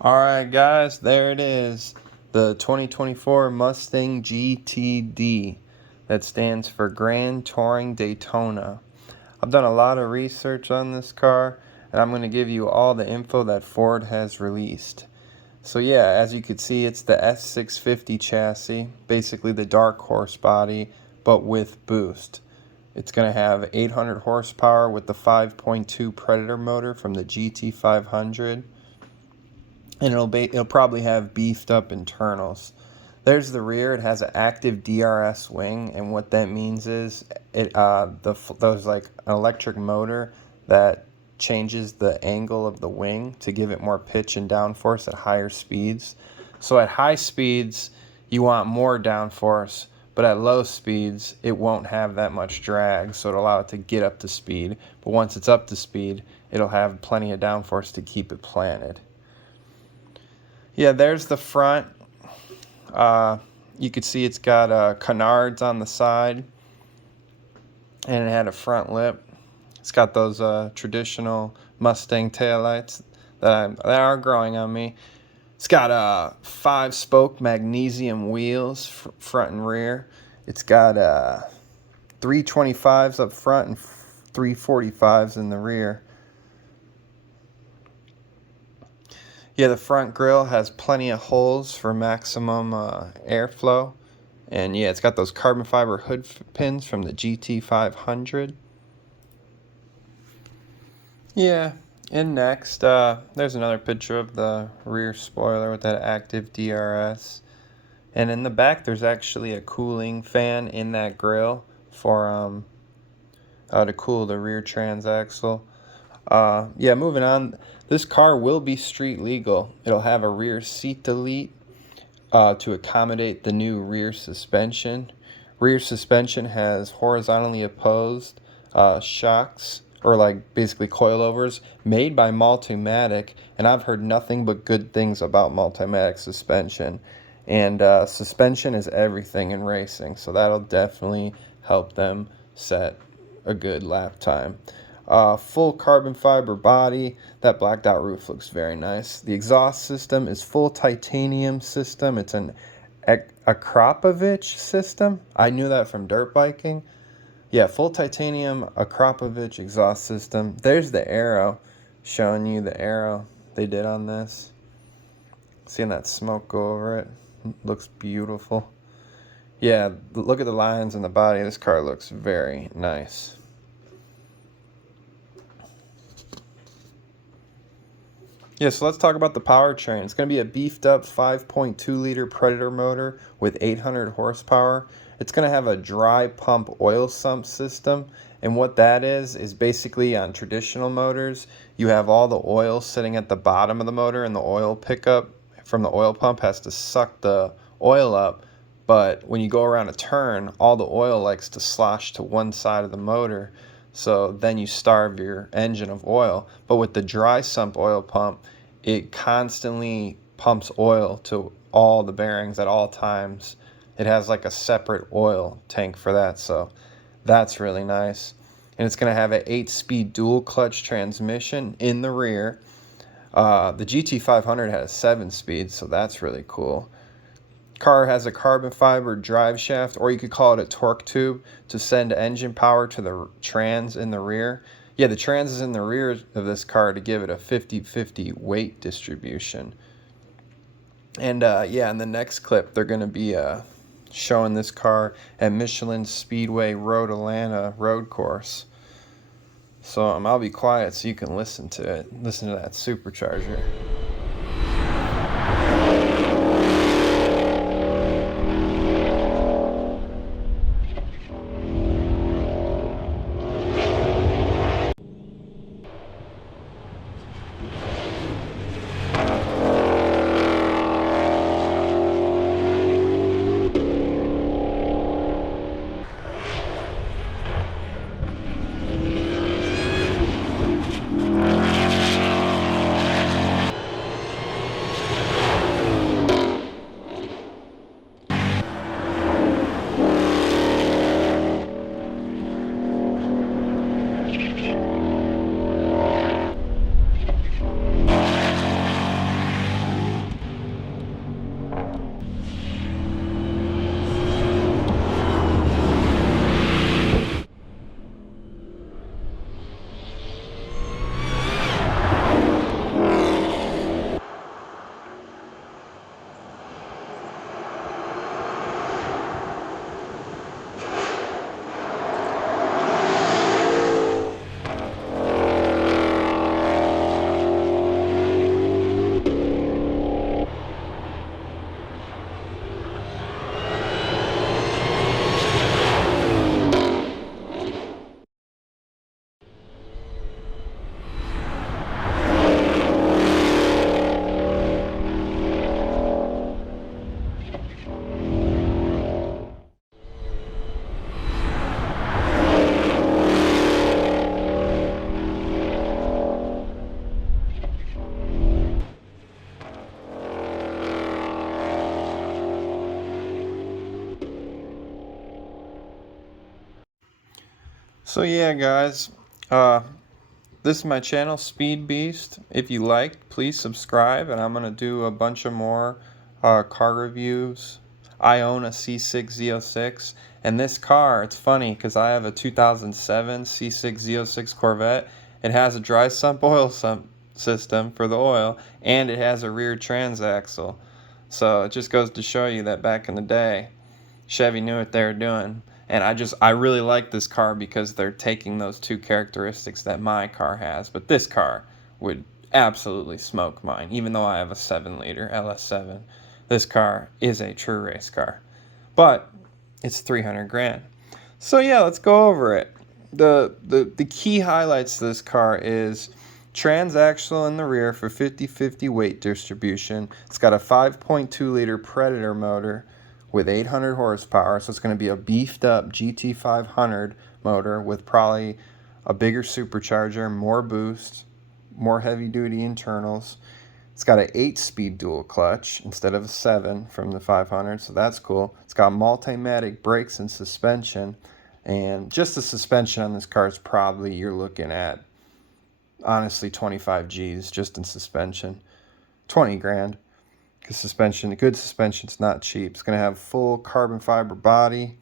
Alright guys, there it is. The 2024 Mustang GTD. That stands for Grand Touring Daytona. I've done a lot of research on this car, and I'm going to give you all the info that Ford has released. So yeah, as you can see, it's the S650 chassis, basically the dark horse body, but with boost. It's going to have 800 horsepower with the 5.2 Predator motor from the GT500. And it'll probably have beefed up internals. There's the rear. It has an active DRS wing, and what that means is there's like an electric motor that changes the angle of the wing to give it more pitch and downforce at higher speeds. So at high speeds, you want more downforce, but at low speeds, it won't have that much drag, so it'll allow it to get up to speed. But once it's up to speed, it'll have plenty of downforce to keep it planted. Yeah, there's the front. You could see it's got canards on the side, and it had a front lip. It's got those traditional Mustang taillights that are growing on me. It's got 5-spoke magnesium wheels, front and rear. It's got 325s up front and 345s in the rear. Yeah, the front grille has plenty of holes for maximum airflow. And yeah, it's got those carbon fiber hood pins from the GT500. Yeah, and next, there's another picture of the rear spoiler with that active DRS. And in the back, there's actually a cooling fan in that grille for to cool the rear transaxle. Yeah, moving on. This car will be street legal. It'll have a rear seat delete to accommodate the new rear suspension. Rear suspension has horizontally opposed shocks, or like basically coilovers, made by Multimatic, and I've heard nothing but good things about Multimatic suspension. And suspension is everything in racing, so that'll definitely help them set a good lap time. Full carbon fiber body. That blacked out roof looks very nice. The exhaust system is full titanium system. It's an Akrapovic system. I knew that from dirt biking. Yeah, full titanium Akrapovic exhaust system. There's the arrow, showing you the arrow they did on this. Seeing that smoke go over it. Looks beautiful. Yeah, look at the lines in the body. This car looks very nice. Yeah, so let's talk about the powertrain. It's going to be a beefed up 5.2 liter Predator motor with 800 horsepower. It's going to have a dry pump oil sump system. And what that is basically on traditional motors, you have all the oil sitting at the bottom of the motor, and the oil pickup from the oil pump has to suck the oil up. But when you go around a turn, all the oil likes to slosh to one side of the motor. So then you starve your engine of oil. But with the dry sump oil pump, it constantly pumps oil to all the bearings at all times. It has like a separate oil tank for that, so that's really nice. And it's going to have an 8-speed dual clutch transmission in the rear. The GT500 has 7-speed, so that's really cool. Car has a carbon fiber drive shaft, or you could call it a torque tube, to send engine power to the trans in the rear. Yeah, the trans is in the rear of this car to give it a 50-50 weight distribution. And yeah, in the next clip, they're going to be showing this car at Michelin Speedway Road Atlanta road course. So I'll be quiet so you can listen to it. Listen to that supercharger. So yeah, guys, this is my channel, Speed Beast. If you like, please subscribe, and I'm gonna do a bunch of more car reviews. I own a C6 Z06, and this car, it's funny because I have a 2007 C6 Z06 Corvette. It has a dry sump oil system for the oil, and it has a rear transaxle. So it just goes to show you that back in the day, Chevy knew what they were doing. And I really like this car because they're taking those two characteristics that my car has. But this car would absolutely smoke mine, even though I have a 7-liter LS7. This car is a true race car. But it's 300 grand. So yeah, let's go over it. The key highlights of this car is transaxle in the rear for 50-50 weight distribution. It's got a 5.2 liter Predator motor with 800 horsepower, so it's going to be a beefed up GT500 motor with probably a bigger supercharger, more boost, more heavy duty internals. It's got an 8-speed dual clutch instead of a 7 from the 500, so that's cool. It's got multi-matic brakes and suspension, and just the suspension on this car is probably, you're looking at, honestly, 25 G's just in suspension. 20 grand. Because suspension, good suspension's not cheap. It's going to have full carbon fiber body.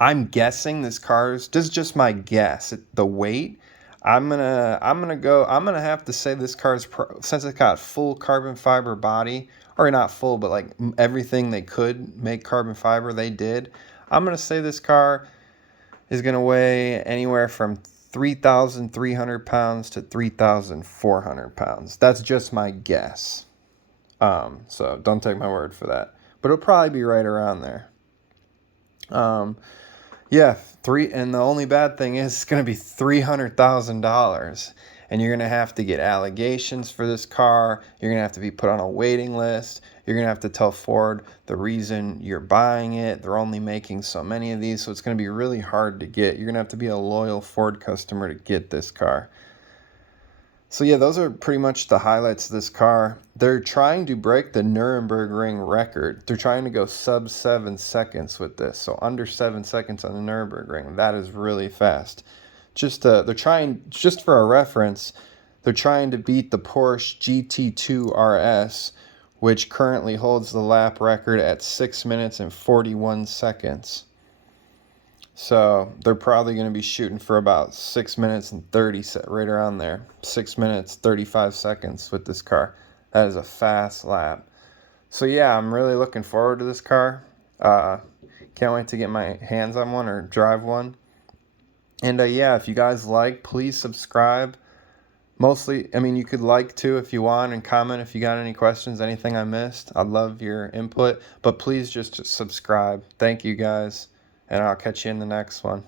I'm guessing this is just my guess. The weight, I'm gonna have to say this car's since it's got full carbon fiber body, or not full, but like everything they could make carbon fiber, they did. I'm gonna say this car is gonna weigh anywhere from 3,300 pounds to 3,400 pounds. That's just my guess. So don't take my word for that, but it'll probably be right around there. Yeah, and the only bad thing is it's going to be $300,000, and you're going to have to get allegations for this car. You're going to have to be put on a waiting list. You're going to have to tell Ford the reason you're buying it. They're only making so many of these, so it's going to be really hard to get. You're going to have to be a loyal Ford customer to get this car. So yeah, those are pretty much the highlights of this car. They're trying to break the Nürburgring record. They're trying to go sub 7 seconds with this. So under 7 seconds on the Nürburgring. That is really fast. They're trying, just for a reference, they're trying to beat the Porsche GT2 RS, which currently holds the lap record at 6 minutes and 41 seconds. So they're probably going to be shooting for about 6 minutes and 30, right around there. 6 minutes, 35 seconds with this car. That is a fast lap. So yeah, I'm really looking forward to this car. Can't wait to get my hands on one or drive one. And yeah, if you guys like, please subscribe. Mostly, I mean, you could like too if you want, and comment if you got any questions, anything I missed. I'd love your input, but please just subscribe. Thank you guys. And I'll catch you in the next one.